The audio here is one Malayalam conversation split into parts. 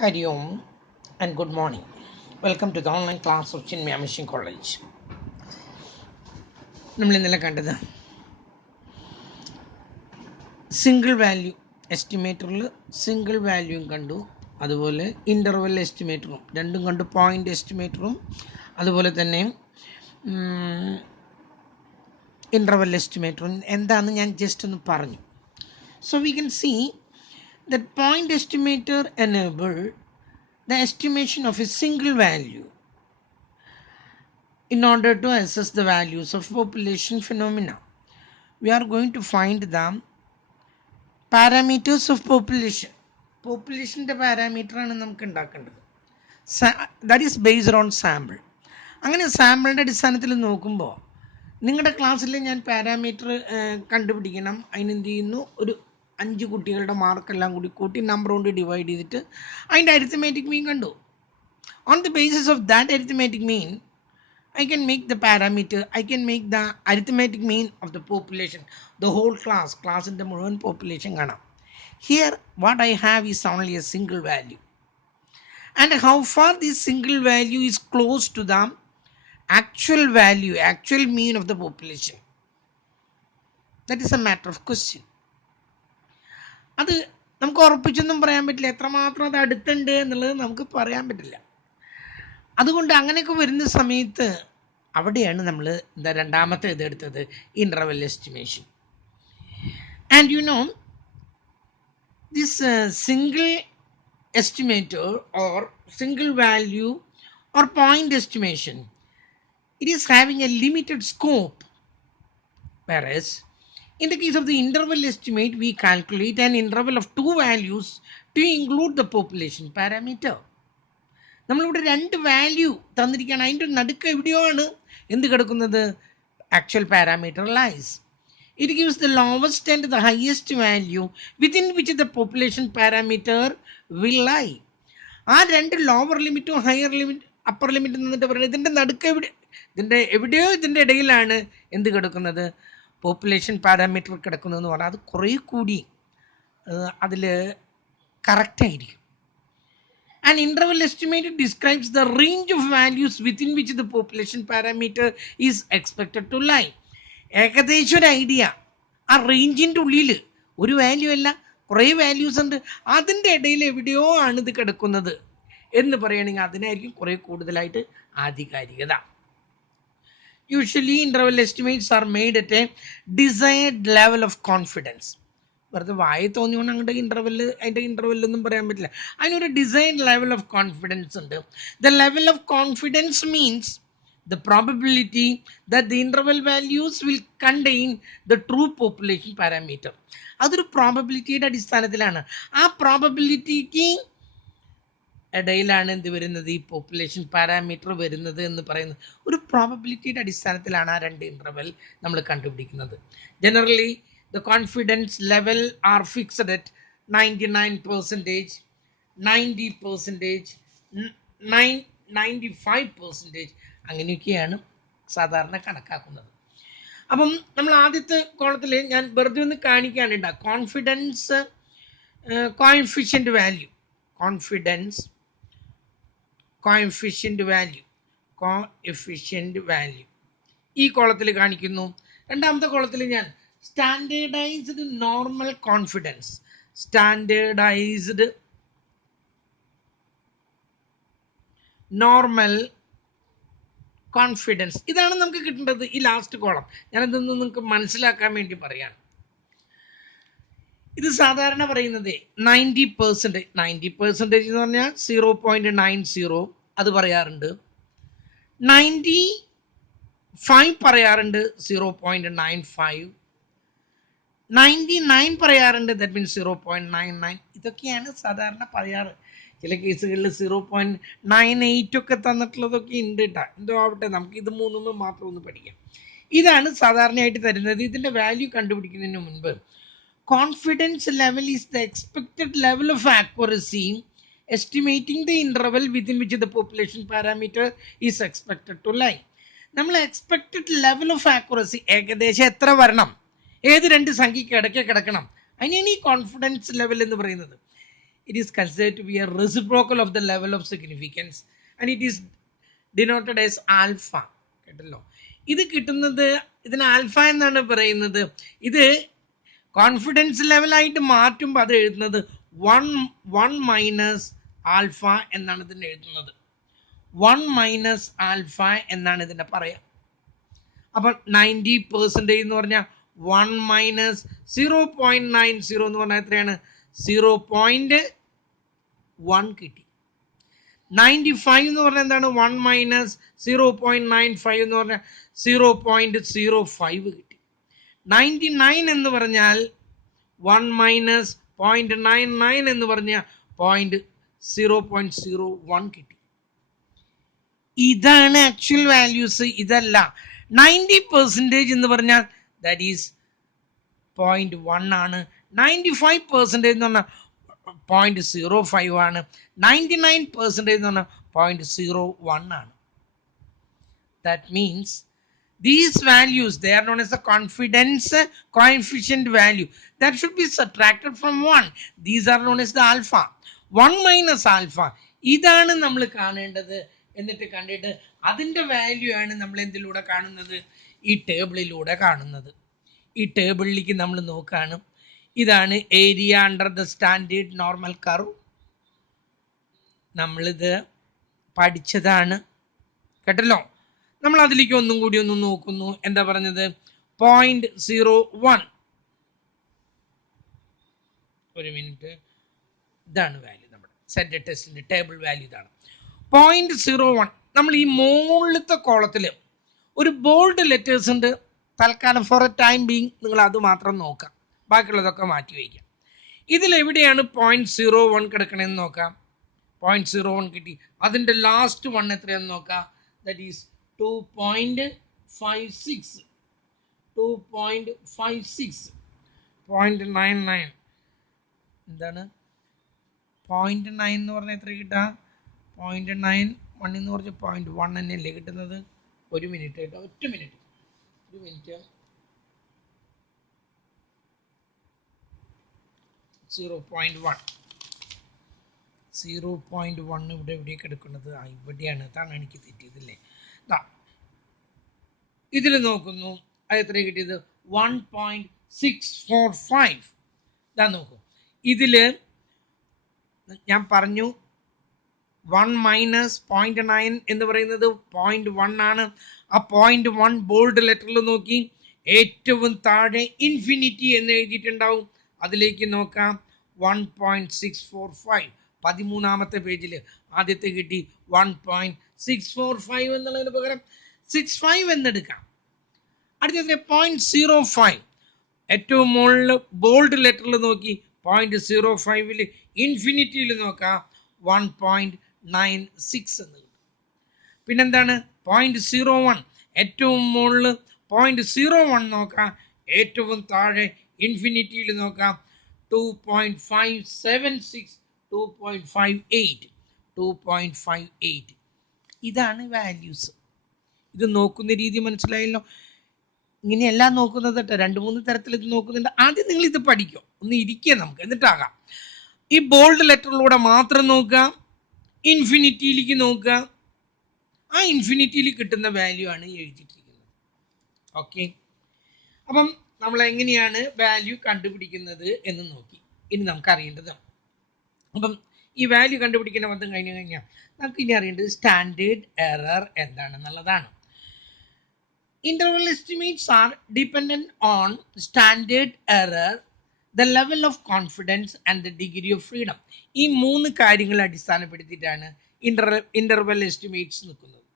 Hari Om and good morning. Welcome to the online class of Mcom College. നമ്മൾ ഇന്നലെ കണ്ടത് സിംഗിൾ വാല്യൂ എസ്റ്റിമേറ്ററിൽ സിംഗിൾ വാല്യൂയും കണ്ടു, അതുപോലെ ഇൻ്റർവെൽ എസ്റ്റിമേറ്ററും രണ്ടും കണ്ടു, പോയിൻ്റ് എസ്റ്റിമേറ്ററും അതുപോലെ തന്നെ ഇൻ്റർവെൽ എസ്റ്റിമേറ്ററും എന്താണെന്ന് ഞാൻ ജസ്റ്റ് ഒന്ന് പറഞ്ഞു. So we can see that point estimator enable the estimation of a single value in order to assess the values of population phenomena. We are going to find the parameters of population. Population's parameter ആണ് നമുക്ക് ഉണ്ടാക്കേണ്ടത്. That is based on sample. അങ്ങനെ സാമ്പിളിൻ്റെ അടിസ്ഥാനത്തിൽ നോക്കുമ്പോൾ നിങ്ങളുടെ ക്ലാസ്സിൽ ഞാൻ പാരാമീറ്റർ കണ്ടുപിടിക്കണം. അതിനെന്ത് ചെയ്യുന്നു, ഒരു 5 കുട്ടികളുടെ മാർക്കെല്ലാം കൂടി കൂട്ടി നമ്പർ കൊണ്ട് ഡിവൈഡ് ചെയ്തിട്ട് അതിൻ്റെ അരിത്തമാറ്റിക് മീൻ കണ്ടു. On the basis of that arithmetic mean I can make the parameter, I can make the arithmetic mean of the population, the whole class in the മുഴുവൻ population കാണാം. Here what I have is only a single value, and how far this single value is close to the actual value, actual mean of the population, that is a matter of question. അത് നമുക്ക് ഉറപ്പിച്ചൊന്നും പറയാൻ പറ്റില്ല, എത്രമാത്രം അത് അടുത്തുണ്ട് എന്നുള്ളത് നമുക്ക് പറയാൻ പറ്റില്ല. അതുകൊണ്ട് അങ്ങനെയൊക്കെ വരുന്ന സമയത്ത് അവിടെയാണ് നമ്മൾ രണ്ടാമത്തെ ഇതെടുത്തത്, interval estimation. And you know this single estimator or single value or point estimation, it is having a limited scope. whereas in the case of the interval estimate, we calculate an interval of 2 values to include the population parameter. നമ്മളിവിടെ 2 വാല്യൂ തന്നിരിക്കുകയാണ്, അതിൻ്റെ നടുക്ക് എവിടെയോ ആണ് എന്ത് കിടക്കുന്നത്, actual parameter lies. It gives the lowest and the highest value within which the population parameter will lie. ആ 2 ലോവർ ലിമിറ്റും ഹയർ ലിമിറ്റ് അപ്പർ ലിമിറ്റ് എന്നിട്ട് പറയുന്നത് ഇതിൻ്റെ നടുക്ക് എവിടെയോ ഇതിൻ്റെ ഇടയിലാണ് എന്ത് കിടക്കുന്നത്, പോപ്പുലേഷൻ പാരാമീറ്റർ കിടക്കുന്നതെന്ന് പറഞ്ഞാൽ അത് കുറേ കൂടി അതിൽ കറക്റ്റായിരിക്കും. An interval estimate describes the range of values within which the population parameter is expected to lie. ഏകദേശം ഒരു ഐഡിയ, ആ റേഞ്ചിൻ്റെ ഉള്ളിൽ ഒരു വാല്യൂ അല്ല, കുറേ വാല്യൂസ് ഉണ്ട്, അതിൻ്റെ ഇടയിൽ എവിടെയോ ആണ് ഇത് കിടക്കുന്നത് എന്ന് പറയുകയാണെങ്കിൽ അതിനായിരിക്കും കുറേ കൂടുതലായിട്ട് ആധികാരികത. Usually interval estimates are made at a desired level of confidence. വെറുതെ വായി തോന്നിയോണ്ട് അങ്ങോട്ട് അതിൻ്റെ ഇൻ്റർവെല്ലൊന്നും പറയാൻ പറ്റില്ല. അതിനൊരു ഡിസൈൻ ലെവൽ ഓഫ് കോൺഫിഡൻസ് ഉണ്ട്. The level of confidence means the probability that the interval values will contain the true population parameter. അതൊരു പ്രോബബിലിറ്റിയുടെ അടിസ്ഥാനത്തിലാണ്. ആ പ്രോബബിലിറ്റിക്ക് ഇടയിലാണ് എന്ത് വരുന്നത്, ഈ പോപ്പുലേഷൻ പാരാമീറ്റർ വരുന്നത് എന്ന് പറയുന്നത്. ഒരു പ്രോബബിലിറ്റിയുടെ അടിസ്ഥാനത്തിലാണ് ആ 2 ഇൻ്റർവെൽ നമ്മൾ കണ്ടുപിടിക്കുന്നത്. Generally the confidence level are fixed at 99%, 90%, 95%. അങ്ങനെയൊക്കെയാണ് സാധാരണ കണക്കാക്കുന്നത്. അപ്പം നമ്മൾ ആദ്യത്തെ കോളത്തിൽ ഞാൻ വെറുതെ ഒന്ന് കാണിക്കാനുണ്ട് confidence coefficient value, coefficient value ഈ കോളത്തിൽ കാണിക്കുന്നു. രണ്ടാമത്തെ കോളത്തിൽ ഞാൻ standardised normal confidence, standardised normal confidence, ഇതാണ് നമുക്ക് കിട്ടേണ്ടത് ഈ ലാസ്റ്റ് കോളം. ഞാനിതൊന്ന് നിങ്ങൾക്ക് മനസ്സിലാക്കാൻ വേണ്ടി പറയാണ്. ഇത് സാധാരണ പറയുന്നത് 90% എന്ന് പറഞ്ഞാൽ 0.90 അത് പറയാറുണ്ട്, 95 പറയാറുണ്ട്, 0.95, 99 പറയാറുണ്ട്, ദാറ്റ് മീൻസ് 0.99. ഇതൊക്കെയാണ് സാധാരണ പറയാറ്. ചില കേസുകളിൽ 0.98 ഒക്കെ തന്നിട്ടുള്ളതൊക്കെ ഉണ്ട് കേട്ടോ. എന്തോ ആവട്ടെ, നമുക്ക് ഇത് 3 മാത്രം ഒന്ന് പഠിക്കാം. ഇതാണ് സാധാരണയായിട്ട് തരുന്നത്. ഇതിൻ്റെ വാല്യൂ കണ്ടുപിടിക്കുന്നതിന് മുൻപ് confidence level is the expected level of accuracy estimating the interval within which the population parameter is expected to lie. നമ്മൾ എക്സ്പെക്റ്റഡ് ലെവൽ ഓഫ് ആക്യുറസി ഏകദേശം എത്ര വരണം, ഏത് 2 സംഖ്യയ്ക്ക് ഇടയ്ക്ക് കിടക്കണം, അതിനാണ് ഈ കോൺഫിഡൻസ് ലെവൽ എന്ന് പറയുന്നത്. it is considered to be a reciprocal of the level of significance and it is denoted as alpha. കേട്ടല്ലോ, ഇത് കിട്ടുന്നത് ഇതിന് ആൽഫ എന്നാണ് പറയുന്നത്. ഇത് കോൺഫിഡൻസ് ലെവലായിട്ട് മാറ്റുമ്പോൾ അത് എഴുതുന്നത് 1 മൈനസ് ആൽഫ എന്നാണ് ഇതിന് എഴുതുന്നത്. 1 മൈനസ് ആൽഫ എന്നാണ് ഇതിനെ പറയാം. അപ്പം 90% എന്ന് പറഞ്ഞാൽ 1 മൈനസ് 0.90 എന്ന് പറഞ്ഞാൽ എത്രയാണ്? 0.1 കിട്ടി. 95 എന്ന് പറഞ്ഞാൽ എന്താണ്? 1 മൈനസ് 0.95 എന്ന് പറഞ്ഞാൽ 0.05 കിട്ടി. 99 എന്ന് പറഞ്ഞാൽ 1 മൈനസ് 0.99 എന്ന് പറഞ്ഞാൽ 0.01 കിട്ടി. ഇതാണ് ആക്ച്വൽ വാല്യൂസ്, ഇതല്ല. 90% എന്ന് പറഞ്ഞാൽ ദാറ്റ് ഈസ് 0.1 ആണ്. 95% എന്ന് പറഞ്ഞാൽ 0.05 ആണ്. 99% എന്ന് പറഞ്ഞാൽ 0.01 ആണ്. That means these values, they are known as the confidence coefficient value that should be subtracted from 1. These are known as the alpha. 1 minus alpha. ഇതാണ് നമ്മൾ കാണേണ്ടത്. എന്നിട്ട് കണ്ടിട്ട് അതിൻ്റെ വാല്യൂ ആണ് നമ്മൾ എന്തിലൂടെ കാണുന്നത്? ഈ ടേബിളിലൂടെ കാണുന്നത്. ഈ ടേബിളിലേക്ക് നമ്മൾ നോക്കുകയാണ്. ഇതാണ് area under the standard normal curve. നമ്മളിത് പഠിച്ചതാണ് കേട്ടല്ലോ. നമ്മൾ അതിലേക്ക് ഒന്നും കൂടി ഒന്ന് നോക്കുന്നു. എന്താ പറഞ്ഞത്? 0.01. ഒരു മിനിറ്റ്, ഇതാണ് വാല്യൂ. നമ്മുടെ സെറ്റ് ടെസ്റ്റിന്റെ ടേബിൾ വാല്യൂ ഇതാണ് 0.01. നമ്മൾ ഈ മുകളിലത്തെ കോളത്തിൽ ഒരു ബോൾഡ് ലെറ്റേഴ്സ് ഉണ്ട്. തൽക്കാലം ഫോർ എ ടൈം ബീങ് നിങ്ങൾ അത് മാത്രം നോക്കാം, ബാക്കിയുള്ളതൊക്കെ മാറ്റി വയ്ക്കാം. ഇതിലെവിടെയാണ് 0.01 കിടക്കണമെന്ന് നോക്കാം. 0.01 കിട്ടി. അതിൻ്റെ ലാസ്റ്റ് വൺ എത്രയാണെന്ന് നോക്കാം. That is 2.56. 0.99 എന്താണ്? 0.9 എന്ന് പറഞ്ഞാൽ എത്ര കിട്ടാ? 0.9 1 എന്ന് പറഞ്ഞാൽ 0.1 തന്നെയല്ലേ കിട്ടുന്നത്? ഒരു മിനിറ്റ് കേട്ടോ, ഒറ്റ മിനിറ്റ്, ഒരു മിനിറ്റ്. 0.1 ഇവിടെ എവിടെയൊക്കെ എടുക്കുന്നത്? ഇവിടെയാണ്. അതാണ് എനിക്ക് തെറ്റിയതല്ലേ. ഇതിൽ നോക്കുന്നു, അത് എത്ര കിട്ടിയത്? 1.645. ഇതാ നോക്കൂ, ഇതിൽ ഞാൻ പറഞ്ഞു 1 മൈനസ് 0.9 എന്ന് പറയുന്നത് 0.1 ആണ്. ആ 0.1 ബോൾഡ് ലെറ്ററിൽ നോക്കി, ഏറ്റവും താഴെ ഇൻഫിനിറ്റി എന്ന് എഴുതിയിട്ടുണ്ടാവും. അതിലേക്ക് നോക്കാം. 1.645 13ാമത്തെ പേജിൽ ആദ്യത്തെ കിട്ടി. 1.645 എന്നുള്ളതിന് പകരം 65 എന്നെടുക്കാം. അടുത്തതിന് 0.05 ഏറ്റവും മുകളിൽ ബോൾഡ് ലെറ്ററിൽ നോക്കി 0.05 ഇൻഫിനിറ്റിയിൽ നോക്കാം 1.96 എന്ന് കിട്ടും. പിന്നെന്താണ്? 0.01 ഏറ്റവും മുകളിൽ 0.01 നോക്കാം, ഏറ്റവും താഴെ ഇൻഫിനിറ്റിയിൽ നോക്കാം 2.576 2.58. ഇതാണ് വാല്യൂസ്. ഇത് നോക്കുന്ന രീതി മനസ്സിലായല്ലോ. ഇങ്ങനെയല്ല നോക്കുന്നത് കേട്ടോ, 2-3 തരത്തിൽ ഇത് നോക്കുന്നുണ്ട്. ആദ്യം നിങ്ങൾ ഇത് പഠിക്കോ, ഒന്ന് ഇരിക്കുക നമുക്ക്, എന്നിട്ടാകാം. ഈ ബോൾഡ് ലെറ്ററിലൂടെ മാത്രം നോക്കുക, ഇൻഫിനിറ്റിയിലേക്ക് നോക്കുക. ആ ഇൻഫിനിറ്റിയിൽ കിട്ടുന്ന വാല്യൂ ആണ് എഴുതിയിട്ടിരിക്കുന്നത്. ഓക്കെ, അപ്പം നമ്മൾ എങ്ങനെയാണ് വാല്യൂ കണ്ടുപിടിക്കുന്നത് എന്ന് നോക്കി. ഇനി നമുക്ക് അറിയേണ്ടത്, അപ്പം ഈ വാല്യൂ കണ്ടുപിടിക്കുന്ന ബന്ധം കഴിഞ്ഞു കഴിഞ്ഞാൽ നമുക്ക് ഇനി അറിയേണ്ടത് സ്റ്റാൻഡേർഡ് എറർ എന്താണെന്നുള്ളതാണ്. Interval estimates are dependent on standard error, the level of confidence and the degree of freedom. ഈ 3 കാര്യങ്ങൾ അടിസ്ഥാനപ്പെടുത്തിയിട്ടാണ് ഇന്റർവെൽ എസ്റ്റിമേറ്റ്സ് നിൽക്കുന്നത്.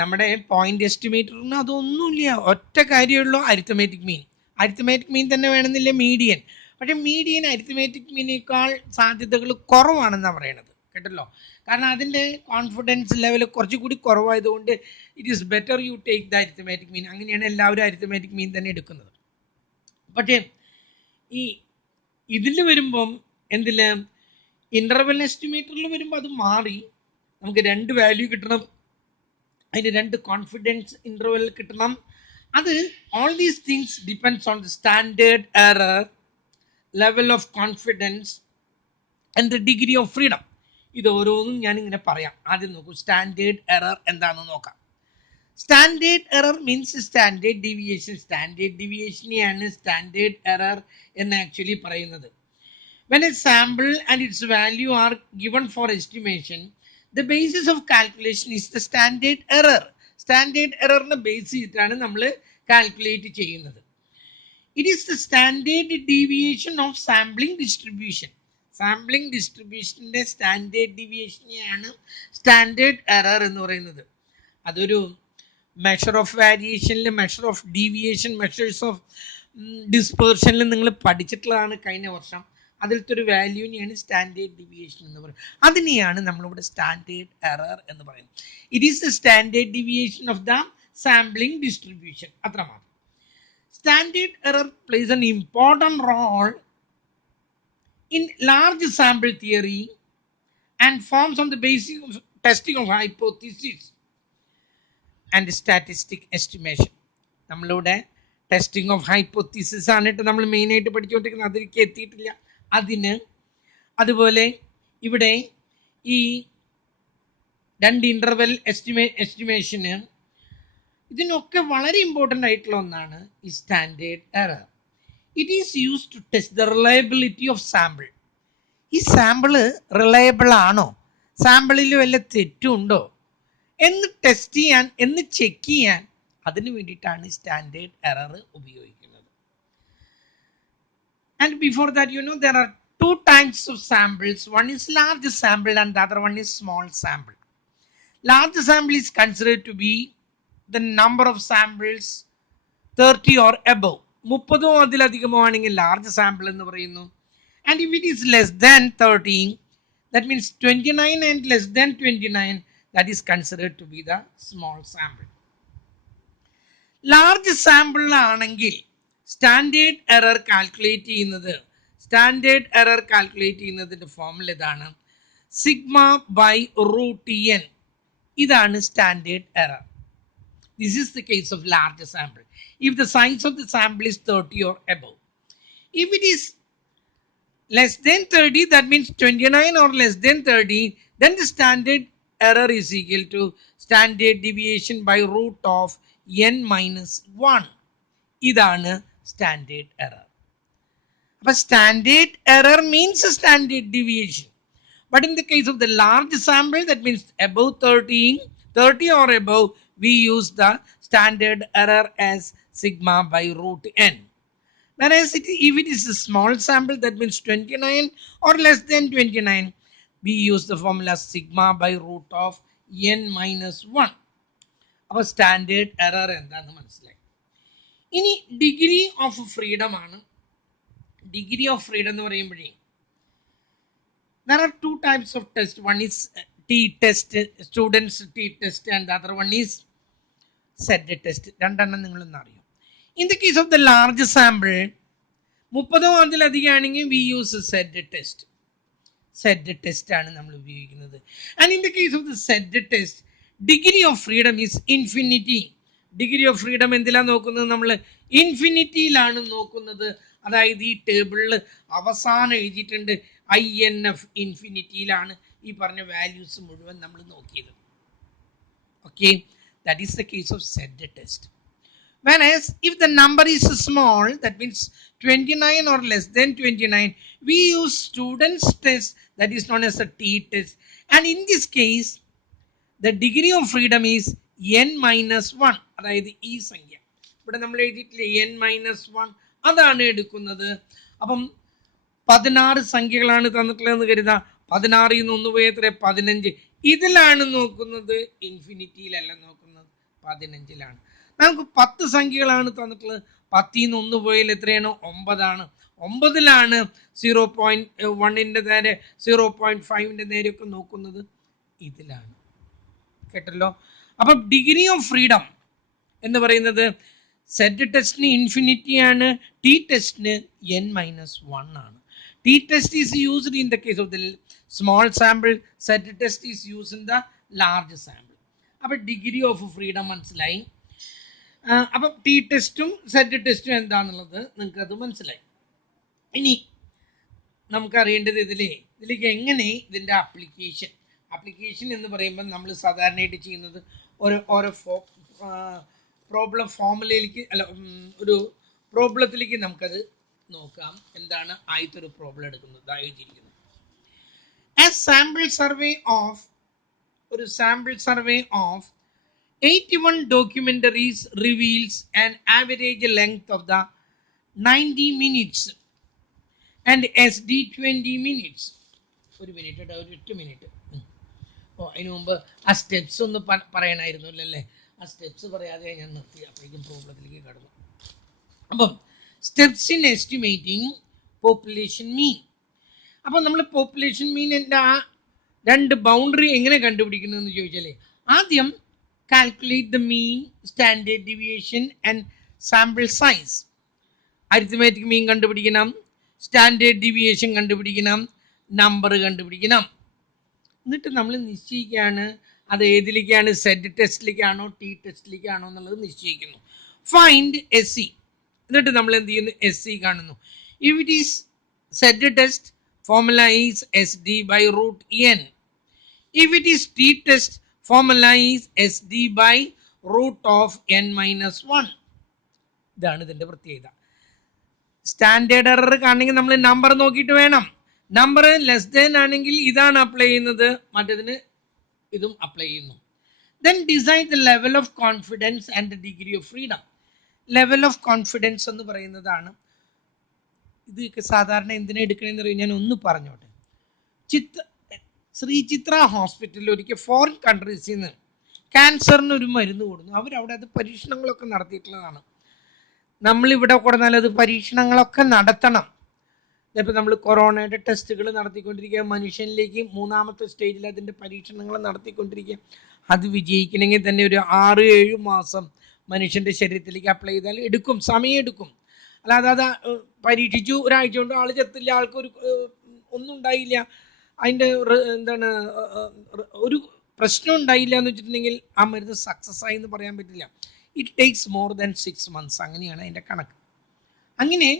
നമ്മുടെ പോയിന്റ് എസ്റ്റിമേറ്ററിന് അതൊന്നുമില്ല, ഒറ്റ കാര്യമുള്ളൂ, അരിത്തമാറ്റിക് മീൻ. അരിത്തമാറ്റിക് മീൻ തന്നെ വേണമെന്നില്ല മീഡിയൻ. പക്ഷേ മീഡിയൻ അരിത്തമാറ്റിക് മീനേക്കാൾ സാധ്യതകൾ കുറവാണെന്നാണ് പറയണത് കേട്ടല്ലോ. കാരണം അതിൻ്റെ കോൺഫിഡൻസ് ലെവൽ കുറച്ചുകൂടി കുറവായതുകൊണ്ട് it is better you take the arithmetic മീൻ. അങ്ങനെയാണ് എല്ലാവരും അരിത്തമാറ്റിക് മീൻ തന്നെ എടുക്കുന്നത്. പക്ഷേ ഈ ഇതിൽ വരുമ്പം എന്തിൽ ഇൻ്റർവെൽ എസ്റ്റിമേറ്ററിൽ വരുമ്പോൾ അത് മാറി നമുക്ക് 2 വാല്യൂ കിട്ടണം, അതിന് 2 കോൺഫിഡൻസ് ഇൻ്റർവെൽ കിട്ടണം. അത് all these things depends on the standard error, level of confidence and the degree of freedom. ഇത് ഓരോന്നും ഞാൻ ഇങ്ങനെ പറയാം. ആദ്യം നോക്കൂ, സ്റ്റാൻഡേർഡ് എറർ എന്താണെന്ന് നോക്കാം. Standard error means standard deviation. Standard ഡീവിയേഷനെയാണ് സ്റ്റാൻഡേർഡ് എറർ എന്ന് ആക്ച്വലി പറയുന്നത്. When a sample and its value are given for estimation, the basis of calculation is the standard error. Standard എററിനെ ബേസ് ചെയ്തിട്ടാണ് നമ്മൾ കാൽക്കുലേറ്റ് ചെയ്യുന്നത്. It is the standard deviation of sampling distribution. Sampling ഡിസ്ട്രിബ്യൂഷൻ്റെ സ്റ്റാൻഡേർഡ് ഡീവിയേഷനെയാണ് സ്റ്റാൻഡേർഡ് എറർ എന്ന് പറയുന്നത്. അതൊരു മെഷർ ഓഫ് വാരിയേഷനിൽ, measure of deviation, measures of ഡിസ്പേർഷനിൽ നിങ്ങൾ പഠിച്ചിട്ടുള്ളതാണ് കഴിഞ്ഞ വർഷം. അതിലത്തെ ഒരു വാല്യൂനെയാണ് സ്റ്റാൻഡേർഡ് ഡീവിയേഷൻ എന്ന് പറയുന്നത്. അതിനെയാണ് നമ്മളിവിടെ സ്റ്റാൻഡേർഡ് എറർ എന്ന് പറയുന്നത്. It is the standard deviation of the sampling distribution. അത്രമാത്രം. Standard error plays an important role in large sample theory and forms on the basis of testing of hypothesis and statistic estimation. നമ്മളിവിടെ ടെസ്റ്റിംഗ് ഓഫ് ഹൈപ്പോത്തീസിസ് ആണ് നമ്മൾ മെയിനായിട്ട് പഠിച്ചുകൊണ്ടിരിക്കുന്നത്. അതിലേക്ക് എത്തിയിട്ടില്ല. അതുപോലെ ഇവിടെ ഈ രണ്ട് ഇൻ്റർവെൽ എസ്റ്റിമേഷന് ഇതിനൊക്കെ വളരെ ഇമ്പോർട്ടൻ്റ് ആയിട്ടുള്ള ഒന്നാണ് ഈ standard error. It is use to test the reliability of sample. ഈ സാമ്പിള് റിലയബിൾ ആണോ, സാമ്പിളിൽ വല്ല തെറ്റുണ്ടോ എന്ന് ടെസ്റ്റ് ചെയ്യാൻ, എന്ന് ചെക്ക് ചെയ്യാൻ, അതിന് വേണ്ടിയിട്ടാണ് സ്റ്റാൻഡേർഡ് എറർ ഉപയോഗിക്കുന്നത്. And before that, there are two types of samples. One is large sample and the other one is small sample. Large sample is considered to be the number of samples 30 or above. 30 അതിലധികമോ ആണെങ്കിൽ ലാർജ് സാമ്പിൾ എന്ന് പറയുന്നു. And if it is less than 30, that means 29 and less than 29, that is considered to be the small sample. Large sample ആണെങ്കിൽ സ്റ്റാൻഡേർഡ് എറർ കാൽക്കുലേറ്റ് ചെയ്യുന്നതിൻ്റെ ഫോർമുല ഇതാണ്, സിഗ്മ ബൈ റൂട്ട് എൻ. ഇതാണ് standard error. This is the case of large sample. If the size of the sample is 30 or above. If it is less than 30, that means 29 or less than 30, then the standard error is equal to standard deviation by root of n minus 1. ഇതാണ് സ്റ്റാൻഡേർഡ് എറർ. അപ്പോൾ standard error means standard deviation. But in the case of the large sample, that means above 30 or above, we use the standard error as sigma by root n. Whereas if it is a small sample, that means 29 or less than 29, we use the formula sigma by root of n minus 1. അപ്പോൾ സ്റ്റാൻഡേർഡ് എറർ എന്താണെന്ന് മനസ്സിലായി. ഇനി ഡിഗ്രി ഓഫ് ഫ്രീഡം ആണ്. ഡിഗ്രി ഓഫ് ഫ്രീഡം എന്ന് പറയുമ്പോഴേ there are two types of test. One is t-test, students t-test, and the other one is z-test. രണ്ടെണ്ണം നിങ്ങളൊന്നും അറിയും. In the case of the large sample, 30 അതിലധികമാണെങ്കിൽ we use z-test. z-test ആണ് നമ്മൾ ഉപയോഗിക്കുന്നത്. And in the case of the z-test, degree of freedom is infinity. Degree of freedom എന്തിലാണ് നോക്കുന്നത്? നമ്മൾ ഇൻഫിനിറ്റിയിലാണ് നോക്കുന്നത്. അതായത് ഈ ടേബിളിൽ അവസാനം എഴുതിയിട്ടുണ്ട് INF, ഇൻഫിനിറ്റിയിലാണ് ഈ പറഞ്ഞ വാല്യൂസ് മുഴുവൻ നമ്മൾ നോക്കിയത്. Okay, that is the case of set test. Whereas if the number is small, that means 29 or less than 29, we use students test, that is known as a t-test. And in this case, the degree of freedom is n minus 1. അതായത് ഈ സംഖ്യ ഇവിടെ നമ്മൾ എഴുതിയിട്ടില്ലേ n minus 1, അതാണ് എടുക്കുന്നത്. അപ്പം 16 സംഖ്യകളാണ് തന്നിട്ടുള്ളതെന്ന് കരുതാം. 16 നിന്ന് 1 പോയി എത്ര? 15. ഇതിലാണ് നോക്കുന്നത്, ഇൻഫിനിറ്റിയിലല്ല നോക്കുന്നത്, 15ലാണ്. നമുക്ക് 10 സംഖ്യകളാണ് തന്നിട്ടുള്ളത്. 10 നിന്ന് 1 പോയാൽ എത്രയാണ്? 9 ആണ്. 9ലാണ് 0.1ൻ്റെ നേരെ 0.5ൻ്റെ നേരെയൊക്കെ നോക്കുന്നത്, ഇതിലാണ്. കേട്ടല്ലോ. അപ്പം ഡിഗ്രി ഓഫ് ഫ്രീഡം എന്ന് പറയുന്നത് സെറ്റ് ടെസ്റ്റിന് ഇൻഫിനിറ്റി ആണ്, ടി ടെസ്റ്റിന് n minus 1 ആണ്. T test is used in the case of the small sample, set test is used in the large sample. അപ്പം ഡിഗ്രി ഓഫ് ഫ്രീഡം മനസ്സിലായി. അപ്പം ടി ടെസ്റ്റും സെറ്റ് ടെസ്റ്റും എന്താണെന്നുള്ളത് നിങ്ങൾക്ക് അത് മനസ്സിലായി. ഇനി നമുക്കറിയേണ്ടത് ഇതിലേക്ക് എങ്ങനെ ഇതിൻ്റെ ആപ്ലിക്കേഷൻ എന്ന് പറയുമ്പോൾ നമ്മൾ സാധാരണയായിട്ട് ചെയ്യുന്നത് ഓരോ പ്രോബ്ലം ഫോമുലയിലേക്ക് അല്ല ഒരു പ്രോബ്ലത്തിലേക്ക് നമുക്കത് നോക്കാം. എന്താണ് ആദ്യത്തെ ഒരു പ്രോബ്ലം എടുക്കുന്നത്? എഴുതിയിരിക്കുന്നത് A sample survey of 81 documentaries reveals an average length of the 90 minutes and SD 20 minutes. ഒരു മിനിറ്റ്, ഒരു 8 മിനിറ്റ്. അതിനു മുമ്പ് ആ സ്റ്റെപ്സ് ഒന്ന് പറയണമായിരുന്നു അല്ലേ? ആ സ്റ്റെപ്സ് പറയാതെ ഞാൻ നിർത്തി, അപ്പോഴേക്കും പ്രോബ്ലത്തിലേക്ക് കടന്നു. അപ്പം സ്റ്റെപ്സ് ഇൻ എസ്റ്റിമേറ്റിംഗ് പോപ്പുലേഷൻ മീൻ. അപ്പം നമ്മൾ പോപ്പുലേഷൻ മീനിൻ്റെ ആ രണ്ട് ബൗണ്ടറി എങ്ങനെ കണ്ടുപിടിക്കുന്നതെന്ന് ചോദിച്ചാൽ, ആദ്യം calculate the mean, standard deviation and sample size. Arithmetic മീൻ കണ്ടുപിടിക്കണം, സ്റ്റാൻഡേർഡ് ഡീവിയേഷൻ കണ്ടുപിടിക്കണം, നമ്പർ കണ്ടുപിടിക്കണം. എന്നിട്ട് നമ്മൾ നിശ്ചയിക്കുകയാണ് അത് ഏതിലേക്കാണ്, സെഡ് ടെസ്റ്റിലേക്കാണോ ടി ടെസ്റ്റിലേക്കാണോ എന്നുള്ളത് നിശ്ചയിക്കുന്നു. Find S C. എന്നിട്ട് നമ്മൾ എന്ത് ചെയ്യുന്നു? എസ് സി കാണുന്നു. If it is Z test, formula is SD by root n. If it is t test, formula is SD by root of n minus 1. ഇതാണ് ഇതിൻ്റെ പ്രത്യേകത. സ്റ്റാൻഡേർഡ് എറർ കാണണമെങ്കിൽ നമ്മൾ നമ്പർ നോക്കിയിട്ട് വേണം. നമ്പർ ലെസ് ദാൻ ആണെങ്കിൽ ഇതാണ് അപ്ലൈ ചെയ്യുന്നത്, മറ്റേതിന് ഇതും അപ്ലൈ ചെയ്യുന്നു. Then decide the level of confidence and the degree of freedom. Level of confidence എന്ന് പറയുന്നതാണ്. ഇതൊക്കെ സാധാരണ എന്തിനാ എടുക്കണമെന്ന് അറിയാം, ഞാൻ ഒന്ന് പറഞ്ഞോട്ടെ. ശ്രീ ചിത്ര ഹോസ്പിറ്റലിൽ ഒരിക്കൽ ഫോറിൻ കൺട്രീസിൽ നിന്ന് ക്യാൻസറിന് ഒരു മരുന്ന് കൊടുക്കുന്നു. അവരവിടെ അത് പരീക്ഷണങ്ങളൊക്കെ നടത്തിയിട്ടുള്ളതാണ്. നമ്മളിവിടെ കൊടുത്താൽ അത് പരീക്ഷണങ്ങളൊക്കെ നടത്തണം. ഇപ്പം നമ്മൾ കൊറോണയുടെ ടെസ്റ്റുകൾ നടത്തിക്കൊണ്ടിരിക്കുക, മനുഷ്യനിലേക്ക് 3ാമത്തെ സ്റ്റേജിൽ അതിൻ്റെ പരീക്ഷണങ്ങൾ നടത്തിക്കൊണ്ടിരിക്കുക. അത് വിജയിക്കണമെങ്കിൽ തന്നെ ഒരു 6-7 മാസം മനുഷ്യൻ്റെ ശരീരത്തിലേക്ക് അപ്ലൈ ചെയ്താൽ എടുക്കും, സമയം എടുക്കും. അല്ലാതെ അത് പരീക്ഷിച്ചു ഒരാഴ്ച കൊണ്ട് ആൾ ചത്തില്ല, ആൾക്കൊരു ഒന്നും ഉണ്ടായില്ല, അതിൻ്റെ എന്താണ് ഒരു പ്രശ്നം ഉണ്ടായില്ല എന്ന് വെച്ചിട്ടുണ്ടെങ്കിൽ ആ മരുന്ന് സക്സസ് ആയി എന്ന് പറയാൻ പറ്റില്ല. It takes more than 6 months. അങ്ങനെയാണ് അതിൻ്റെ കണക്ക്. അങ്ങനെ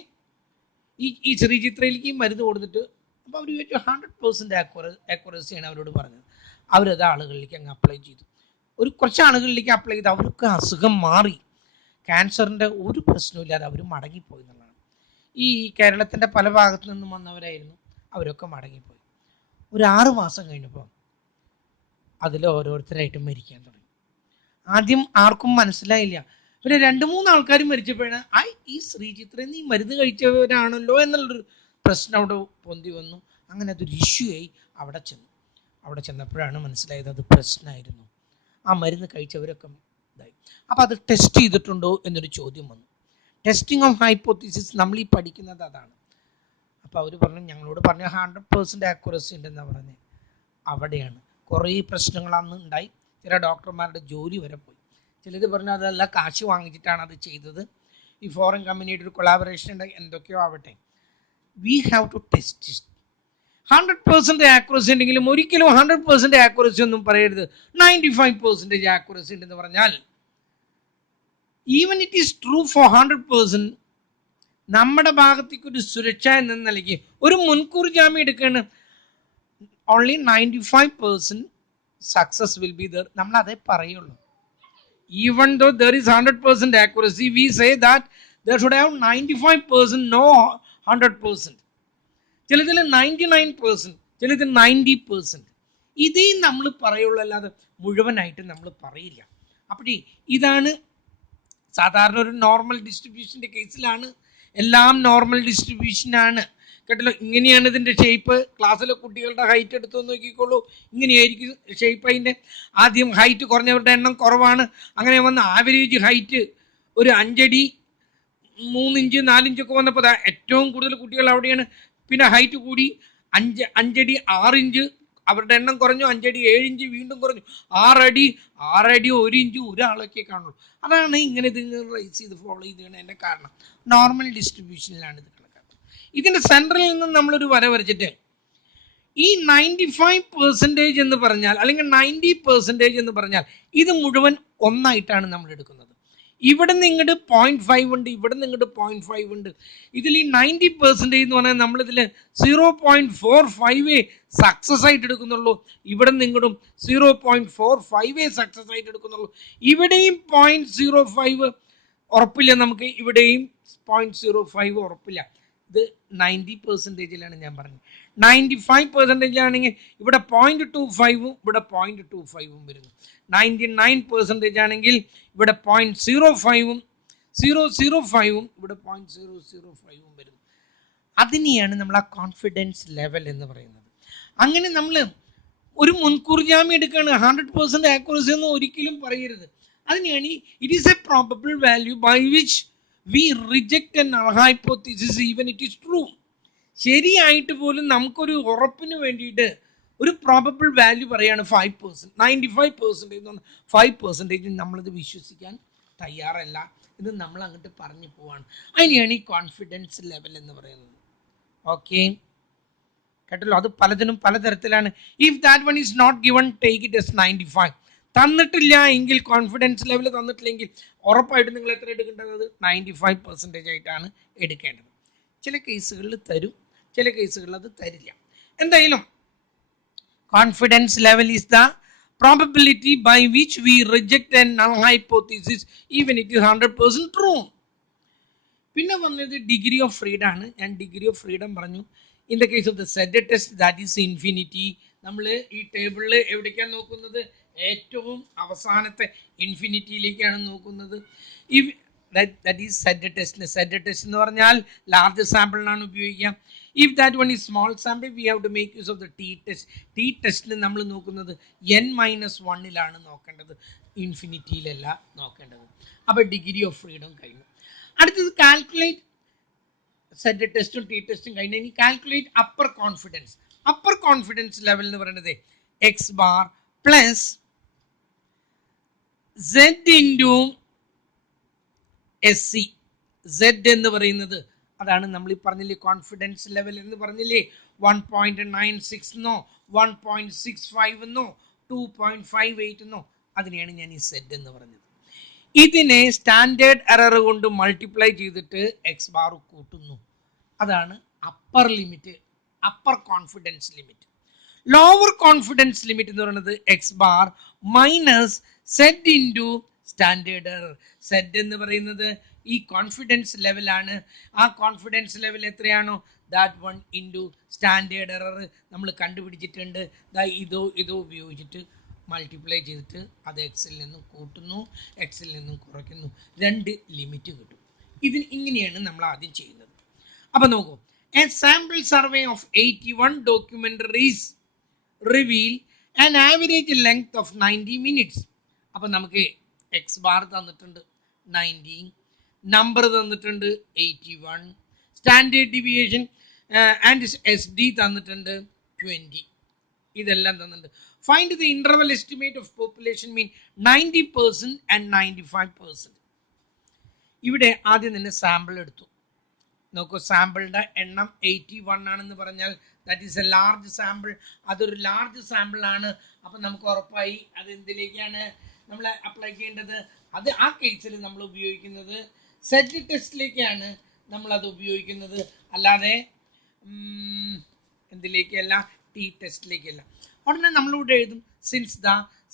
ഈ ചെറിയ ചിത്രയിലേക്ക് മരുന്ന് കൊടുത്തിട്ട് അപ്പോൾ അവർ 100% ആക്യുറസിയാണ് അവരോട് പറഞ്ഞത്. അവരത് ആളുകളിലേക്ക് അങ്ങ് അപ്ലൈ ചെയ്തു. കുറച്ച് ആളുകളിലേക്ക് അപ്ലൈ ചെയ്ത് അവർക്ക് അസുഖം മാറി, ക്യാൻസറിൻ്റെ ഒരു പ്രശ്നമില്ലാതെ അവർ മടങ്ങിപ്പോയി എന്നുള്ളതാണ്. ഈ കേരളത്തിൻ്റെ പല ഭാഗത്തു നിന്നും വന്നവരായിരുന്നു, അവരൊക്കെ മടങ്ങിപ്പോയി. ഒരു 6 മാസം കഴിഞ്ഞപ്പോൾ അതിൽ ഓരോരുത്തരായിട്ട് മരിക്കാൻ തുടങ്ങി. ആദ്യം ആർക്കും മനസ്സിലായില്ല. പിന്നെ 2-3 ആൾക്കാർ മരിച്ചപ്പോഴാണ് ഈ ശ്രീചിത്ര നീ മരുന്ന് കഴിച്ചവരാണല്ലോ എന്നുള്ളൊരു പ്രശ്നം അവിടെ പൊന്തി വന്നു. അങ്ങനെ അതൊരു ഇഷ്യൂ ആയി. അവിടെ ചെന്നപ്പോഴാണ് മനസ്സിലായത് അത് പ്രശ്നമായിരുന്നു. ആ മരുന്ന് കഴിച്ചവരൊക്കെ ഇതായി. അപ്പോൾ അത് ടെസ്റ്റ് ചെയ്തിട്ടുണ്ടോ എന്നൊരു ചോദ്യം വന്നു. ടെസ്റ്റിംഗ് ഓഫ് ഹൈപ്പോത്തീസിസ് നമ്മൾ ഈ പഠിക്കുന്നത് അതാണ്. അപ്പോൾ അവർ പറഞ്ഞു, ഞങ്ങളോട് പറഞ്ഞ 100% ആക്യുറസി ഉണ്ടെന്നാണ് പറഞ്ഞത്. അവിടെയാണ് കുറേ പ്രശ്നങ്ങൾ അന്ന് ഉണ്ടായി. ചില ഡോക്ടർമാരുടെ ജോലി വരെ പോയി. ചിലത് പറഞ്ഞു അതല്ല, കാശ് വാങ്ങിച്ചിട്ടാണ് അത് ചെയ്തത്, ഈ ഫോറിൻ കമ്പനിയുടെ ഒരു കൊളാബറേഷൻ ഉണ്ടായി, എന്തൊക്കെയോ ആവട്ടെ. We have to test. 100% accuracy ഉണ്ടെങ്കിലും ഒരിക്കലും 100% ആക്യുറസി ഒന്നും പറയരുത്. 95% ആക്യുറസി ഉണ്ടെന്ന് പറഞ്ഞാൽ even it is true for 100%, നമ്മുടെ ഭാഗത്തേക്ക് ഒരു സുരക്ഷ എന്ന നിലയ്ക്ക് ഒരു മുൻകൂർ ജാമ്യം എടുക്കുകയാണ്. Only 95% success will be there. നമ്മൾ അതേ പറയുള്ളൂ. Even though there is 100% accuracy, we say that there should have 95%, no 100%. ചിലതിൽ 99%, ചിലതിൽ 90%. ഇതേ നമ്മൾ പറയുള്ളൂ, അല്ലാതെ മുഴുവനായിട്ട് നമ്മൾ പറയില്ല. അപ്പോൾ ഇതാണ് സാധാരണ ഒരു നോർമൽ ഡിസ്ട്രിബ്യൂഷൻ്റെ കേസിലാണ്. എല്ലാം നോർമൽ ഡിസ്ട്രിബ്യൂഷനാണ് കേട്ടല്ലോ. ഇങ്ങനെയാണ് ഇതിൻ്റെ ഷേപ്പ്. ക്ലാസ്സിലെ കുട്ടികളുടെ ഹൈറ്റ് എടുത്തു നോക്കിക്കോളൂ, ഇങ്ങനെയായിരിക്കും ഷേപ്പ്. അതിൻ്റെ ആദ്യം ഹൈറ്റ് കുറഞ്ഞവരുടെ എണ്ണം കുറവാണ്. അങ്ങനെ വന്ന് ആവറേജ് ഹൈറ്റ് ഒരു 5 അടി 3 ഇഞ്ച് 4 ഇഞ്ചൊക്കെ വന്നപ്പോൾ ഏറ്റവും കൂടുതൽ കുട്ടികൾ അവിടെയാണ്. പിന്നെ ഹൈറ്റ് കൂടി 5 അടി 6 ഇഞ്ച്, അവരുടെ എണ്ണം കുറഞ്ഞു. 5 അടി 7 ഇഞ്ച് വീണ്ടും കുറഞ്ഞു. 6 അടി 1 ഇഞ്ച് ഒരാളൊക്കെ കാണുള്ളൂ. അതാണ് ഇങ്ങനെ ഇത് റൈസ് ചെയ്ത് ഫോളോ ചെയ്താണ് എൻ്റെ കാരണം. നോർമൽ ഡിസ്ട്രിബ്യൂഷനിലാണ് ഇത് കണക്കാക്കുന്നത്. ഇതിൻ്റെ സെൻട്രലിൽ നിന്ന് നമ്മളൊരു വര വരച്ചിട്ട് ഈ 95% എന്ന് പറഞ്ഞാൽ അല്ലെങ്കിൽ 90% എന്ന് പറഞ്ഞാൽ ഇത് മുഴുവൻ ഒന്നായിട്ടാണ് നമ്മൾ എടുക്കുന്നത്. ഇവിടെ നിന്ന് ഇങ്ങോട്ട് 0.5 ഉണ്ട്, ഇവിടെ നിന്ന് ഇങ്ങോട്ട് 0.5 ഉണ്ട്. ഇതിൽ ഈ 90% എന്ന് പറഞ്ഞാൽ നമ്മളിതിൽ 0.45 സക്സസ് ആയിട്ട് എടുക്കുന്നുള്ളൂ. ഇവിടെ നിന്ന് ഇങ്ങോട്ടും 0.45 സക്സസ് ആയിട്ട് എടുക്കുന്നുള്ളൂ. ഇവിടെയും 0.05 ഉറപ്പില്ല നമുക്ക്, ഇവിടെയും 0.05 ഉറപ്പില്ല. ഇത് 90%ലാണ് ഞാൻ പറഞ്ഞത്. 95% ഇവിടെ 0.25 ഇവിടെ 0.25 വരുന്നു. 99% ആണെങ്കിൽ ഇവിടെ 0.05 ഇവിടെ 0.005 വരുന്നു. അതിനെയാണ് നമ്മൾ ആ കോൺഫിഡൻസ് ലെവൽ എന്ന് പറയുന്നത്. അങ്ങനെ നമ്മൾ ഒരു മുൻകൂർ ജാമ്യം എടുക്കുകയാണ്. 100% ആക്യുറസി എന്ന് ഒരിക്കലും പറയരുത്. അതിനെയാണ് it is a probable value by which we reject an hypothesis even it is true. ശരിയായിട്ട് പോലും നമുക്കൊരു ഉറപ്പിന് വേണ്ടിയിട്ട് ഒരു പ്രോബബിൾ വാല്യൂ പറയാണ് 5%. 95% എന്ന് പറഞ്ഞാൽ 5% നമ്മളത് വിശ്വസിക്കാൻ തയ്യാറല്ല. ഇത് നമ്മൾ അങ്ങോട്ട് പറഞ്ഞു പോവാണ്. അതിനെയാണ് ഈ കോൺഫിഡൻസ് ലെവൽ എന്ന് പറയുന്നത്. ഓക്കെ, കേട്ടല്ലോ. അത് പലതിനും പലതരത്തിലാണ്. If that one is not given take it as 95. തന്നിട്ടില്ല എങ്കിൽ, കോൺഫിഡൻസ് ലെവൽ തന്നിട്ടില്ലെങ്കിൽ ഉറപ്പായിട്ടും നിങ്ങൾ എത്ര എടുക്കേണ്ടത്? 95% ആയിട്ടാണ് എടുക്കേണ്ടത്. ചില കേസുകളിൽ തരും, ചില കേസുകളിൽ അത് തരില്ല. എന്തായാലും confidence level is the probability by which we reject a null hypothesis even it is 100% true. പിന്നെ പറഞ്ഞത് ഡിഗ്രി ഓഫ് ഫ്രീഡം ആണ്. ഞാൻ ഡിഗ്രി ഓഫ് ഫ്രീഡം പറഞ്ഞു. In the case of the Z test that is infinity. നമ്മൾ ഈ ടേബിളിൽ എവിടേക്കാണ് നോക്കുന്നത്? ഏറ്റവും അവസാനത്തെ ഇൻഫിനിറ്റിയിലേക്കാണ് നോക്കുന്നത്. If that is Z test. Z test എന്ന് പറഞ്ഞാൽ ലാർജ് സാമ്പിളിനാണ് ഉപയോഗിക്കുക. If that one is small sample we have to make use of the T test. T ടെസ്റ്റിൽ നമ്മൾ നോക്കുന്നത് n-1 നോക്കേണ്ടത്, ഇൻഫിനിറ്റിയിലല്ല നോക്കേണ്ടത്. അപ്പോൾ ഡിഗ്രി ഓഫ് ഫ്രീഡം കഴിഞ്ഞു. അടുത്തത് കാൽക്കുലേറ്റ്. സെഡ് ടെസ്റ്റും ടി ടെസ്റ്റും കഴിഞ്ഞ ഇനി calculate upper confidence. Upper confidence level എന്ന് പറയുന്നത് X bar plus Z into S C. Z എന്ന് പറയുന്നത് അതാണ് നമ്മൾ ഈ പറഞ്ഞില്ലേ കോൺഫിഡൻസ് ലെവൽ എന്ന് പറഞ്ഞില്ലേ. 1.96 എന്നോ 1.65 എന്നോ 2.58 എന്നോ, അതിനെയാണ് ഞാൻ ഈ സെഡ് എന്ന് പറഞ്ഞത്. ഇതിനെ സ്റ്റാൻഡേർഡ് എറർ കൊണ്ട് മൾട്ടിപ്ലൈ ചെയ്തിട്ട് എക്സ് ബാർ കൂട്ടുന്നു. അതാണ് upper limit, upper confidence limit. Lower confidence limit എന്ന് പറയുന്നത് X bar minus Z into standard error. Z എന്ന് പറയുന്നത് ഈ കോൺഫിഡൻസ് ലെവലാണ്. ആ കോൺഫിഡൻസ് ലെവൽ എത്രയാണോ that one into standard error നമ്മൾ കണ്ടുപിടിച്ചിട്ടുണ്ട്. ഇതോ ഉപയോഗിച്ചിട്ട് മൾട്ടിപ്ലൈ ചെയ്തിട്ട് അത് എക്സിൽ നിന്നും കൂട്ടുന്നു, എക്സിൽ നിന്നും കുറയ്ക്കുന്നു. 2 ലിമിറ്റ് കിട്ടും. ഇങ്ങനെയാണ് നമ്മൾ ആദ്യം ചെയ്യുന്നത്. അപ്പം നോക്കൂ, A sample survey of 81 documentaries reveal an average length of 90 minutes. അപ്പം നമുക്ക് എക്സ് ബാർ തന്നിട്ടുണ്ട് 90, നമ്പർ തന്നിട്ടുണ്ട് 81, standard deviation and S D തന്നിട്ടുണ്ട് 20. ഇതെല്ലാം തന്നിട്ടുണ്ട്. Find the interval estimate of population mean 90% and 95%. ഇവിടെ ആദ്യം തന്നെ സാമ്പിൾ എടുത്തു. നോക്കൂ, സാമ്പിളിൻ്റെ എണ്ണം 81 ആണെന്ന് പറഞ്ഞാൽ that is A large sample. അതൊരു ലാർജ് സാമ്പിൾ ആണ്. അപ്പം നമുക്ക് ഉറപ്പായി അത് എന്തിലേക്കാണ് നമ്മൾ അപ്ലൈ ചെയ്യേണ്ടത്? അത് ആ കേസിൽ നമ്മൾ ഉപയോഗിക്കുന്നത് സെറ്റ് ടെസ്റ്റിലേക്കാണ് നമ്മളത് ഉപയോഗിക്കുന്നത്, അല്ലാതെ എന്തിലേക്കല്ല, ടി ടെസ്റ്റിലേക്കല്ല. ഉടനെ നമ്മളിവിടെ എഴുതും since the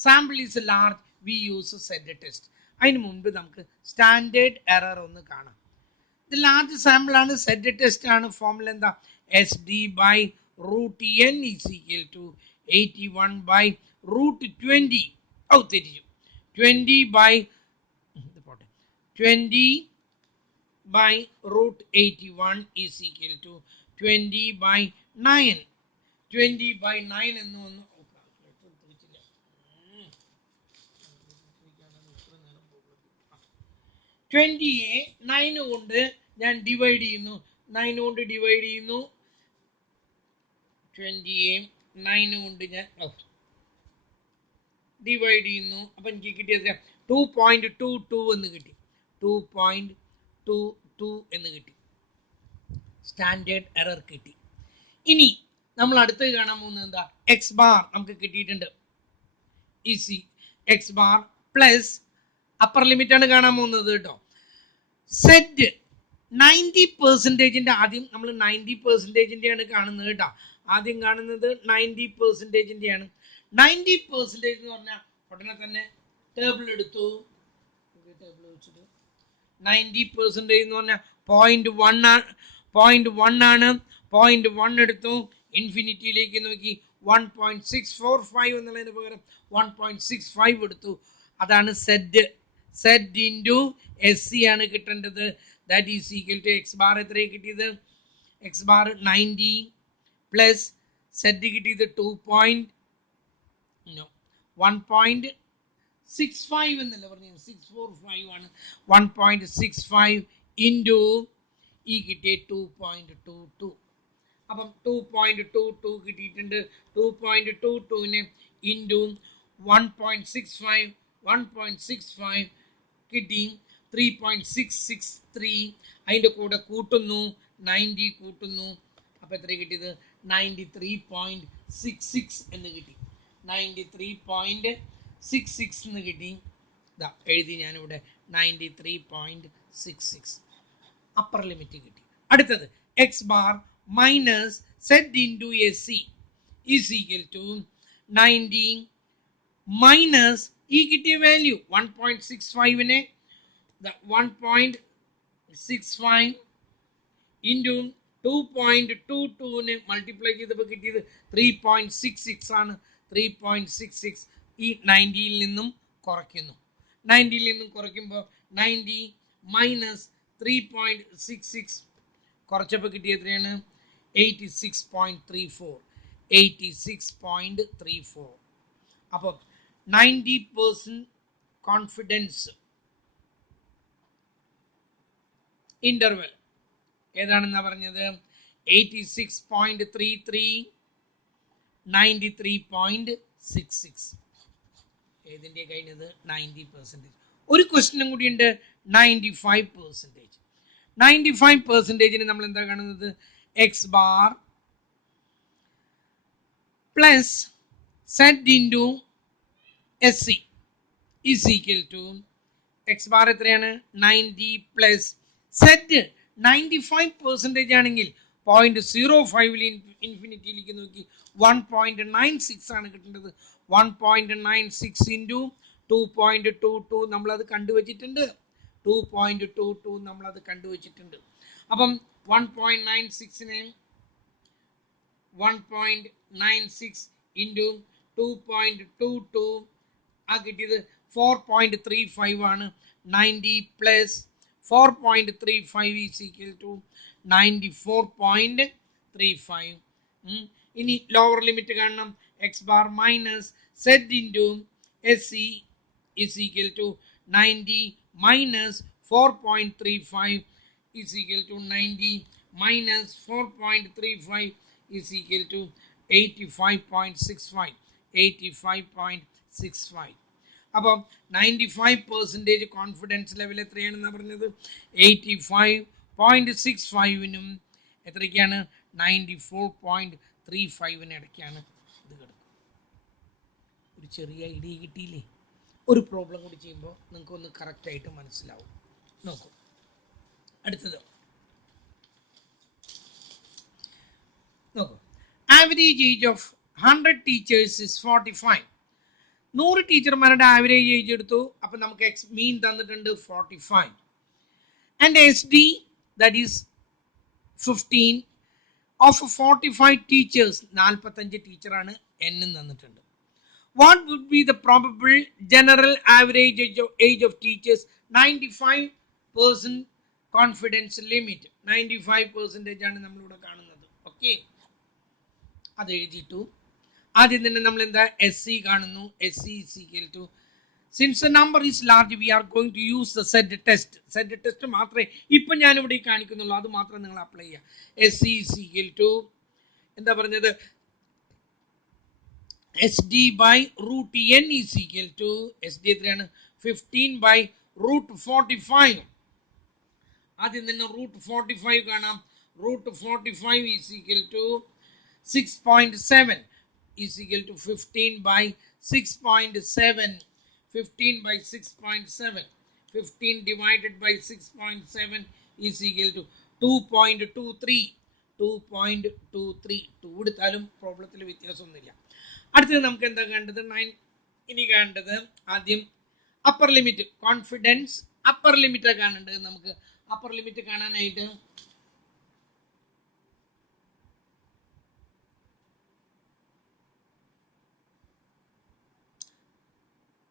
sample is large we use Z test. അതിന് മുൻപ് നമുക്ക് സ്റ്റാൻഡേർഡ് എറർ ഒന്ന് കാണാം. ഇത് ലാർജ് സാമ്പിൾ ആണ്, സെറ്റ് ടെസ്റ്റ് ആണ്. ഫോർമുല എന്താ? S D by root N is equal to 81 by root 20. തെറ്റിച്ചു. 20 by root 81 is equal to 20 by 9. 20 by 9 എന്ന് വന്നു. 20യെ 9 കൊണ്ട് ഞാൻ ഡിവൈഡ് ചെയ്യുന്നു. 9 കൊണ്ട് ഡിവൈഡ് ചെയ്യുന്നു. 20യെ 9 കൊണ്ട് ഞാൻ ഡിവൈഡ് ചെയ്യുന്നു. അപ്പം എനിക്ക് കിട്ടിയത് 2.22 എന്ന് കിട്ടി. 2.22 എന്ന് കിട്ടി. സ്റ്റാൻഡേർഡ് എറർ കിട്ടി. ഇനി നമ്മൾ അടുത്ത് കാണാൻ പോകുന്നത് എന്താ? എക്സ് ബാർ നമുക്ക് കിട്ടിയിട്ടുണ്ട്. Easy X bar plus upper limit ആണ് കാണാൻ പോകുന്നത് കേട്ടോ. സെറ്റ് 90%, ആദ്യം നമ്മൾ 90% ആണ് കാണുന്നത് കേട്ടോ. ആദ്യം കാണുന്നത് 90% ആണ്. 90% എന്ന് പറഞ്ഞാൽ ഉടനെ തന്നെ ടേബിൾ എടുത്തു. ടേബിൾ വെച്ചിട്ട് 90% എന്ന് പറഞ്ഞാൽ 0.1 ആണ്. 0.1 എടുത്തു, ഇൻഫിനിറ്റിയിലേക്ക് നോക്കി 1.645 എന്നുള്ളതിന് പകരം 1.65 എടുത്തു. അതാണ് Z. Z into S C ആണ് കിട്ടേണ്ടത്. That is equal to X bar എത്രയാണ് കിട്ടിയത്? എക്സ് ബാർ 90 പ്ലസ് സെറ്റ് കിട്ടിയത് 1.65 എന്നല്ല പറഞ്ഞത്, 645 ആണ്. 1.65 ഇൻറ്റു ഈ കിട്ടിയ 2.22. അപ്പം 2.22 കിട്ടിയിട്ടുണ്ട്. 2.22നെ ഇൻറ്റു 1.65 കിട്ടി 3.663. അതിൻ്റെ കൂടെ കൂട്ടുന്നു 90 കൂട്ടുന്നു. അപ്പം എത്ര കിട്ടിയത്? 93.66 എന്ന് കിട്ടി. 93.66 എന്ന് കിട്ടി. ഇതാ എഴുതി ഞാനിവിടെ 93.66. അപ്പർ ലിമിറ്റ് കിട്ടി. അടുത്തത് x bar minus set into S C is equal to 90 minus ഈ കിട്ടിയ വാല്യൂ 1.65നെ 1.65 ഇൻറ്റു 2.22നെ മൾട്ടിപ്ലൈ ചെയ്തപ്പോൾ കിട്ടിയത് 3.66 ആണ്. 3.66 ഈ 90യിൽ നിന്നും കുറയ്ക്കുന്നു. 90യിൽ നിന്നും കുറയ്ക്കുമ്പോൾ 90 മൈനസ് 3.66 കുറച്ചപ്പോൾ കിട്ടിയ എത്രയാണ്? 86.34. 86.34. അപ്പോൾ 90% കോൺഫിഡൻസ് ഇന്റർവെൽ ഏതാണെന്നാ പറഞ്ഞത്? 86.33, 93.66. ഏതിൻ്റെ കഴിഞ്ഞത്? 90%. ഒരു ക്വസ്റ്റ്യനും കൂടിയുണ്ട്, 95%. 95%ന് നമ്മൾ എന്താ കാണുന്നത്? X bar plus set into S C is equal to X bar എത്രയാണ്? 90 പ്ലസ് സെറ്റ് 95% ആണെങ്കിൽ 0.05 ഇൻഫിനിറ്റിയിലേക്ക് നോക്കി 1.96 ആണ് കിട്ടേണ്ടത്. 1.96 ഇൻറ്റു 2.22 നമ്മളത് കണ്ടുവച്ചിട്ടുണ്ട്. 2.22 നമ്മളത് കണ്ടുവച്ചിട്ടുണ്ട്. അപ്പം 1.96നെ 1.96 ഇൻറ്റു 2.22 ആ കിട്ടിയത് 4.35 ആണ്. 90 പ്ലസ് 4.35 ഈസ് ഈക്വൽ ടു 94.35. ഇനി ലോവർ ലിമിറ്റ് കാണണം. X bar minus set into S C is equal to 90 minus 4.35 is equal to 90 minus 4.35 is equal to 85.65. 85.65. അപ്പം 95% കോൺഫിഡൻസ് ലെവൽ എത്രയാണെന്നാണ് പറഞ്ഞത്? 85.65നും എത്രയ്ക്കാണ്? 94.35 ഇടയ്ക്കാണ് ഇത് കിടക്കുന്നത്. ഒരു ചെറിയ ഐഡിയ കിട്ടിയില്ലേ? ഒരു പ്രോബ്ലം കൂടി ചെയ്യുമ്പോൾ നിങ്ങൾക്കൊന്ന് കറക്റ്റായിട്ട് മനസ്സിലാവും. നോക്കൂ, അടുത്തത് നോക്കൂ. Average age of 100 teachers is 45. 100 ടീച്ചർമാരുടെ ആവറേജ് ഏജ് എടുത്തു. അപ്പം നമുക്ക് എക്സ് മീൻ തന്നിട്ടുണ്ട് 45. And S D that is 15 of 45 teachers. 45 ടീച്ചറാണ് എന്നും തന്നിട്ടുണ്ട്. What would be the probable general average age of teachers? 95% confidence limit. 95% ആണ് നമ്മളിവിടെ കാണുന്നത്. ഓക്കെ, അത് എഴുതിയിട്ടു. ആദ്യം തന്നെ നമ്മൾ എന്താ എസ് സി കാണുന്നു. S C is equal to, since the number is large we are going to use the set test. Set test മാത്രമേ ഇപ്പം ഞാനിവിടെ കാണിക്കുന്നുള്ളൂ, അത് മാത്രം നിങ്ങൾ അപ്ലൈ ചെയ്യുക. S C is equal to എന്താ പറഞ്ഞത്? S D by root N is equal to, S D എത്രയാണ്? 15 ബൈ റൂട്ട് 45. ആദ്യം തന്നെ റൂട്ട് 45 കാണാം. Root 45 is equal to 6.7 is equal to 15 by 6.7 15 by 6.7. 15 divided by 6.7 is equal to 2.23. 2.23. 2 എടുത്താലും പ്രോബ്ലത്തിൽ വ്യത്യാസമൊന്നുമില്ല. അടുത്തത് നമുക്ക് എന്താ കണ്ടത്? 9. ഇനി കണ്ടത് ആദ്യം upper limit. Confidence upper limit കാണേണ്ടത്. നമുക്ക് അപ്പർ ലിമിറ്റ് കാണാനായിട്ട്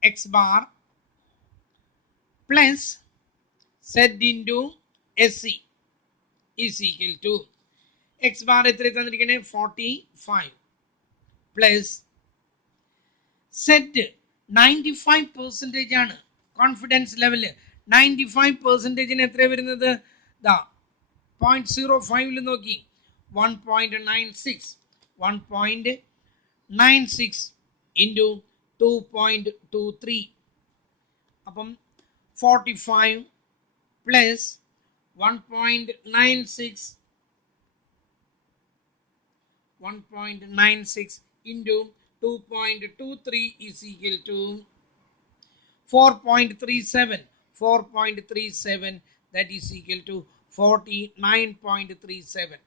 x bar plus z into sc is equal to x bar എത്ര തന്നിരിക്കണേ? 45 പ്ലസ് സെറ്റ് 95% ആണ്. കോൺഫിഡൻസ് ലെവല് 95%ന് എത്ര വരുന്നത്? 0.05 നോക്കി 1.96 1.96 ഇൻറ്റു 2.23. അപ്പം 45 plus 1.96 into 2.23 is equal to 4.37. 4.37, that is equal to 49.37.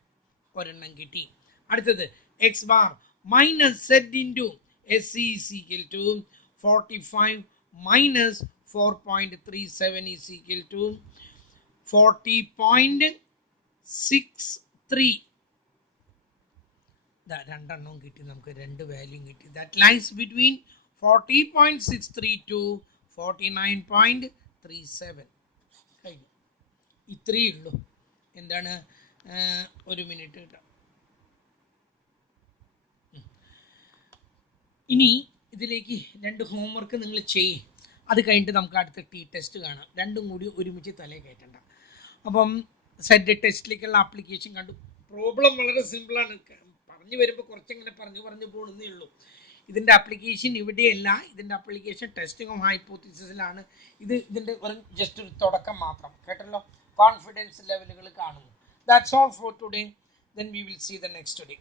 ഒരെണ്ണം കിട്ടി. അടുത്തത് x bar minus Z into S C is equal to 45 minus 4.37 is equal to 40.63. രണ്ടെണ്ണം കിട്ടി, നമുക്ക് രണ്ട് വാല്യൂ കിട്ടി. That lines between 40.63 to 49.37. കഴിഞ്ഞു. ഇത്രയേ ഉള്ളൂ. എന്താണ്? ഒരു മിനിറ്റ് കിട്ടാം. ഇനി ഇതിലേക്ക് രണ്ട് ഹോംവർക്ക് നിങ്ങൾ ചെയ്യും. അത് കഴിഞ്ഞിട്ട് നമുക്ക് അടുത്ത ടെസ്റ്റ് കാണാം. രണ്ടും കൂടി ഒരുമിച്ച് തലയിൽ കയറ്റണ്ട. അപ്പം സെഡ് ടെസ്റ്റിലേക്കുള്ള ആപ്ലിക്കേഷൻ കണ്ടു. പ്രോബ്ലം വളരെ സിമ്പിളാണ്. പറഞ്ഞു വരുമ്പോൾ കുറച്ചെങ്ങനെ പറഞ്ഞു പോകുന്നേ ഉള്ളൂ. ഇതിൻ്റെ ആപ്ലിക്കേഷൻ ഇവിടെയല്ല. ഇതിൻ്റെ ആപ്ലിക്കേഷൻ ടെസ്റ്റിംഗ് ഓഫ് ഹൈപ്പോത്തിസിസിലാണ്. ഇതിൻ്റെ ജസ്റ്റ് ഒരു തുടക്കം മാത്രം. കേട്ടല്ലോ? കോൺഫിഡൻസ് ലെവലുകൾ കാണുന്നു. That's all for today. Then we will see the next day.